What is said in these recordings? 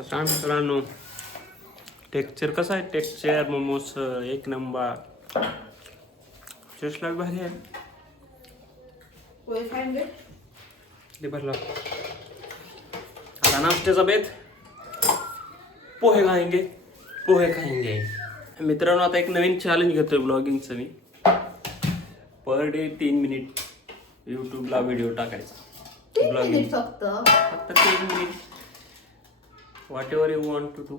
सांग मित्रांनो, टेक्स्चर कसं आहे? टेक्स्चर मोमोज एक नंबर. टेस्टला भारी आहे. ते भरला आता नाश्त्याचा बेत. पोहे खाएंगे मित्रांनो. आता एक नवीन चॅलेंज घेतोय ब्लॉगिंगचं मी. पर डे 3 मिनिट यूट्यूबला व्हिडिओ टाकायचा. ब्लॉगिंग फक्त 3 minute. Whatever you want to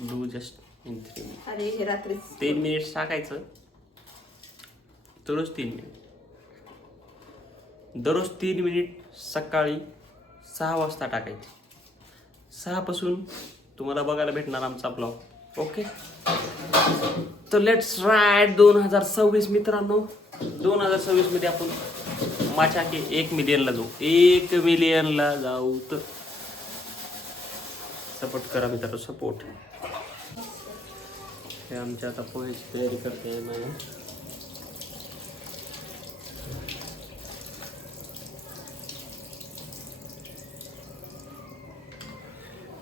do just in 3 minute. अरे हे रात्री 3 मिनिट टाकायचं. दररोज 3 मिनिट. दररोज 3 मिनिट सकाळी 6 वाजता टाकायचे. 6 पासून तुम्हाला बघायला भेटणार आमचा ब्लॉग. ओके, तर लेट्स राईड 2026 मित्रांनो. 2026 मध्ये आपण माझ्या की 1 मिलियनला जाऊ. 1 मिलियनला जाऊ. तर सपोर्ट करा मित्रांनो, सपोर्ट. हे आमच्या आता पोहेची तयारी करते माझ्या.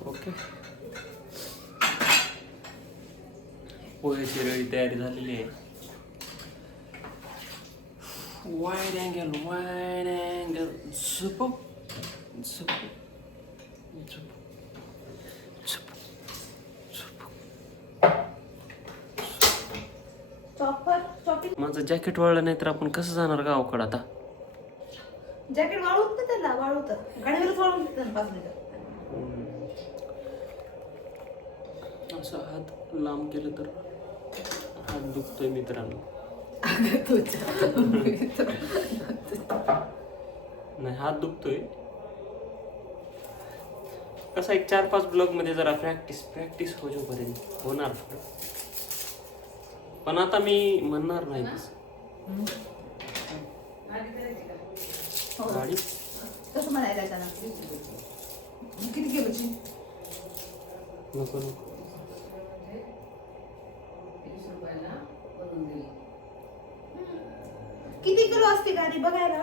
ओके, पोहेची रेडी तयारी झालेली आहे. वाईड अँगल झुप झुप झुप. माझं जॅकेट वाळलं नाही तर आपण कसं जाणार गावाकडं आता? जॅकेट वाळवत ना, त्याला वाळवत गाडीवरच वाळवून देतात 5 मिनिटं. असं हात लांब केलं तर हात दुखतोय मित्रांनो. नाही, हात दुखतोय. कसं एक 4-5 ब्लॉग मध्ये जरा प्रॅक्टिस होईपर्यंत होणार. पण आता मी म्हणणार नाही गाडी कसं म्हणायला त्याला किती किलोची? नको. किती किलो असते गाडी बघायला ना.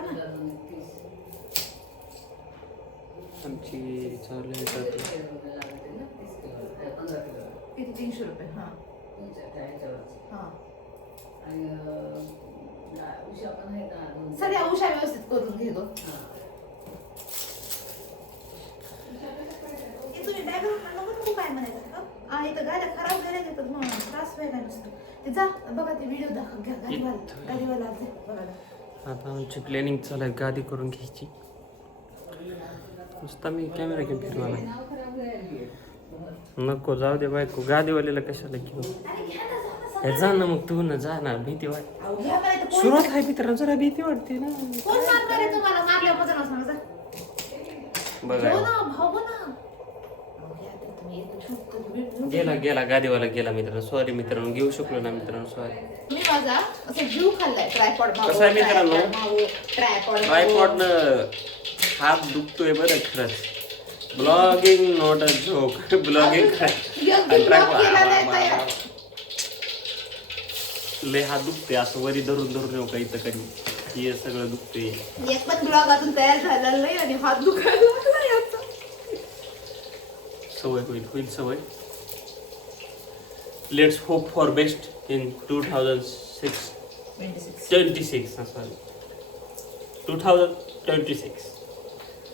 आमची चालू किती? 300 रुपये. हा सगळ्या उशा व्यवस्थित करून घेतो. तुम्ही बॅकग्राऊंड काय म्हणायचं का? आणि तर गाड्या खराब झाल्या घेतात मग त्रास व्हायला नसतो. ते जा बघा, ते व्हिडिओ दाखव. घ्या गाडीवाला बघायला. आता आमची प्लॅनिंग चालू आहे गादी करून घ्यायची. नुसता मी कॅमेरा घेऊन फिरवा नाही. नको, जाऊ दे बायको. गादीवाल्याला कशाला घेऊ? हे जा ना मग, तू ना जा ना. भीती वाटते. सुरुवात आहे मित्रांनो, जरा भीती वाटते ना. बघा, गेला गादीवाला गेला मित्रांनो. सॉरी मित्रांनो, घेऊ शकलो ना मित्रांनो, सॉरी. मी माझा असं जीव खाल्लाय ट्रायपॉड. कसं आहे मित्रांनो, ट्रायपॉडनं हात दुखतोय बरं खरंच. Blogging not a joke. Blogging लय हात दुखते. असं वरी धरून येऊ का इथं कधी. हे सगळं दुखते. एक पण ब्लॉग अजून तयार झालेला नाही आणि हात दुखायला लागला याचा. सवय होईल सवय. Let's hope for best in 2026. 2026.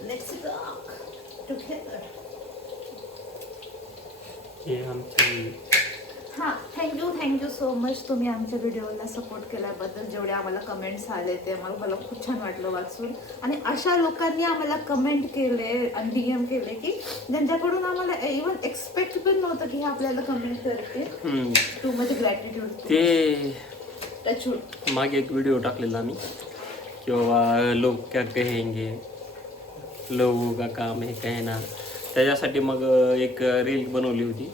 Let's talk together. हे आमची. हां, थँक्यू सो मच. तुम्ही आमच्या व्हिडिओला सपोर्ट केल्याबद्दल. जेवढे आम्हाला कमेंट्स आले ते मला खूप छान वाटलं वाचून. आणि अशा लोकांनी आम्हाला कमेंट केले आणि DM केले की ज्यांच्याकडून आम्हाला इव्हन एक्सपेक्ट पण नव्हतं की हे आपल्याला कमेंट करते. Too much gratitude. ते मागे एक व्हिडिओ टाकलेला आम्ही की बाबा लोक क्या कहेंगे, लोगों का काम है कहना. त्याच्यासाठी मग एक रील बनवली होती.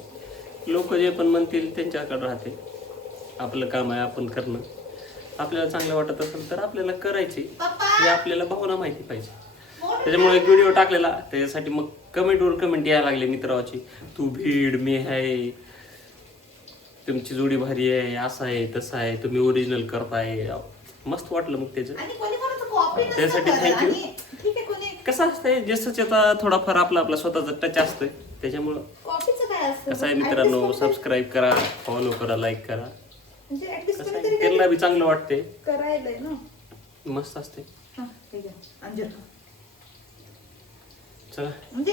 लोक जे पण म्हणतील त्यांच्याकडे राहते. आपलं काम आहे आपण करणं. आपल्याला चांगलं वाटत असेल तर आपल्याला करायचे. हे आपल्याला भावना माहिती पाहिजे. त्याच्यामुळे एक व्हिडिओ टाकलेला. त्याच्यासाठी मग कमेंट यायला लागले मित्राची. तू भीड, मी आहे, तुमची जोडी भारी आहे, असं आहे तसं आहे, तुम्ही ओरिजिनल करताय. मस्त वाटलं मग त्याचं. त्यासाठी थँक्यू. कसं असतंय, जसंच आता थोडाफार आपला स्वतःचा टच असतोय. त्याच्यामुळं कॉफीचं काय असतं कसं आहे At least मित्रांनो, कोणतरी- सबस्क्राईब करा, फॉलो करा, लाईक करा. म्हणजे ऍटलीस्ट कसं आहे कोणीतरी त्यांना बी चांगलं वाटते, करायलंय ना. मस्त असते. हा ठीक आहे अंजीर खा. चला म्हणजे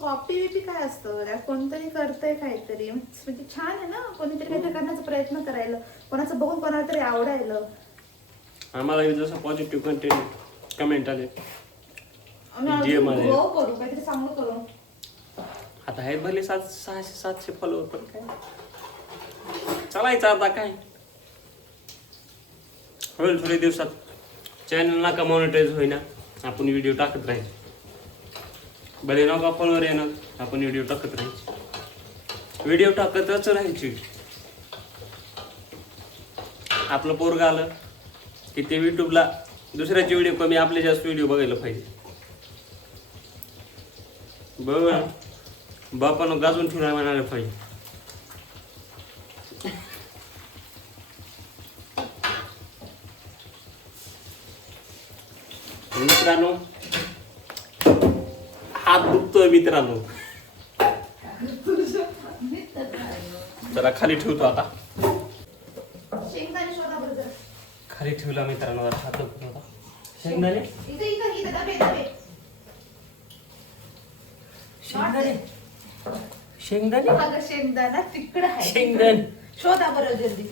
कॉपी बिपी काय असतं त्यात कोणतरी करतंय काहीतरी म्हणजे छान आहे ना. कोणीतरी काहीतरी करण्याचा प्रयत्न करायला, कोणाचं बघून कोणाला तरी आवडायला. आम्हाला बी जसं पॉझिटिव्ह कंटेंट कमेंट आले आम्ही जे अजून मध्ये- grow करू, काहीतरी चांगलं करू. आता आहेत भले 600-700 फॉलोअर, पण काय चालायचं आता, काय होईल थोड्या दिवसात. चॅनल नका मॉनिटाईज होईना, आपण व्हिडिओ टाकत राहील. भले नका फॉलोअर येणार, आपण व्हिडिओ टाकत राहायचे, व्हिडिओ टाकतच राहायची. आपलं पोरग आलं की ते युट्यूबला दुसऱ्याचे व्हिडिओ कमी, आपले जास्त व्हिडिओ बघायला पाहिजे. बरोबर, बापानं गाजून ठेवला म्हणायला पाहिजे. मित्रांनो, हात दुखतोय मित्रांनो. जरा खाली ठेवतो आता, शेंगदाणे शोधा बरं जरा. खाली ठेवला मित्रांनो, जरा हात दुखत होता. शेंगदाणे इथं डबे. शेंगदाणे शेंगदाणे अगं शेंगदाणा तिकडं आहे. शेंगदाणे शोधा बरं जल्दी.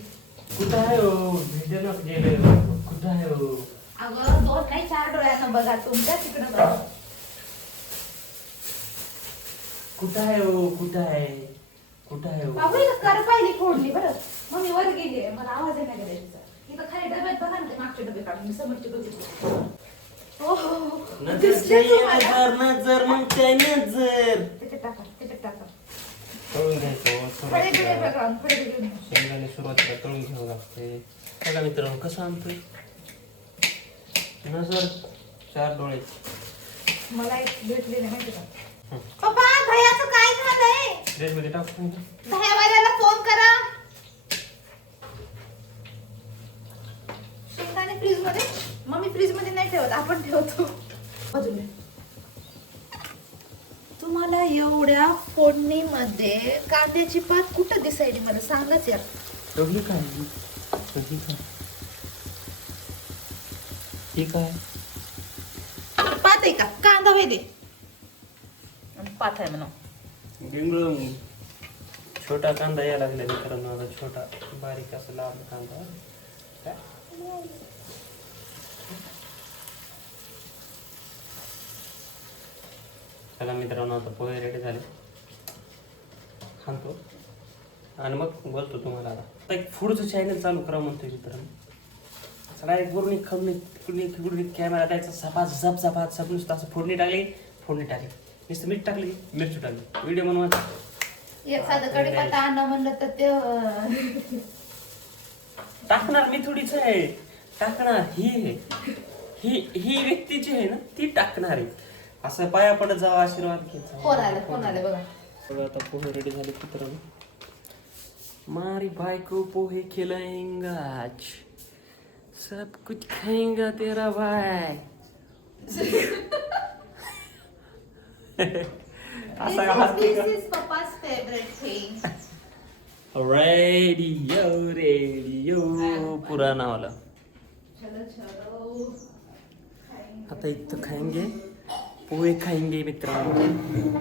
कुठं आहे हो? भेटेना गेलं. कुठं आहे हो? अगं 2 नाही 4 डोळ्यानं बघा, तुमच्या तिकडं बघा. कुठं आहे हो? कुठं आहे? कुठं आहे हो? बाबू इथं कर पाहिली फोडली बरं. मग मी वर गेली, मला आवाज येणार नाही द्यायचा. इथं खाली डब्यात बघा ना, ते मागचे डबे काढून मी समोरचे बघितले. हो दिसले तुम्हाला? नजर मग काय नजर त्याच्यात टाका. तळून घ्यायचं. फळे बिळे बघा, फळे बिळे घेऊन या. शेंगदाणे सुरुवातीला तळून घ्यावं लागते. बघा मित्रांनो कसं आणतोय, नजर 4 डोळे. मला एक भेटली नाही माहिती का. पप्पा दह्याचं काय झालंय? फ्रीजमध्ये टाकतो. दह्यावाल्याला फोन करा. शेंगदाणे फ्रीज मध्ये, मम्मी फ्रीज मध्ये नाही ठेवत, आपण ठेवतो बाजूला. तुम्हाला एवढ्या फोडणीमध्ये कांद्याची पात कुठं दिसायली मला सांगाच यार. एवढी काय ठीक आहे. पात आहे का? कांदा वय दे. पात आहे म्हणा. बिंगळून छोटा कांदा यायला लागला मित्रांनो. आता छोटा बारीक असं लांब कांदा काय. चला मित्रांनो, आता पोहे रेडी झाले, खातो आणि मग बोलतो तुम्हाला. आता एक फूडचं चॅनल चालू करा म्हणतोय मित्रांनो. चला एक वरून एक तिकडून कॅमेरा द्यायचा, झपाझप नुसतं असं फोडणी टाकली नुसतं मीठ टाकली, मिरची टाकली, व्हिडिओ बनवायचा. एक साधं कढीपत्ता आणा म्हणलं तर ते टाकणार मी थोडीच आहे, टाकणार ही व्यक्तीची आहे ना, ती टाकणार आहे. असं पाया पडत जावा, आशीर्वाद घ्यायचा. फोन आले बघा. आता पोहे रेडी झाले मित्रांनो. मारी बायको पोहे खिलाएंगा आज, सब कुछ खाएंगा तेरा भाई. असा का हसते का? पप्पा's favorite thing. रेडियो पुराना वाला. चलो आता इथं खाएंगे, पोहे खाएंगे मित्रांनो.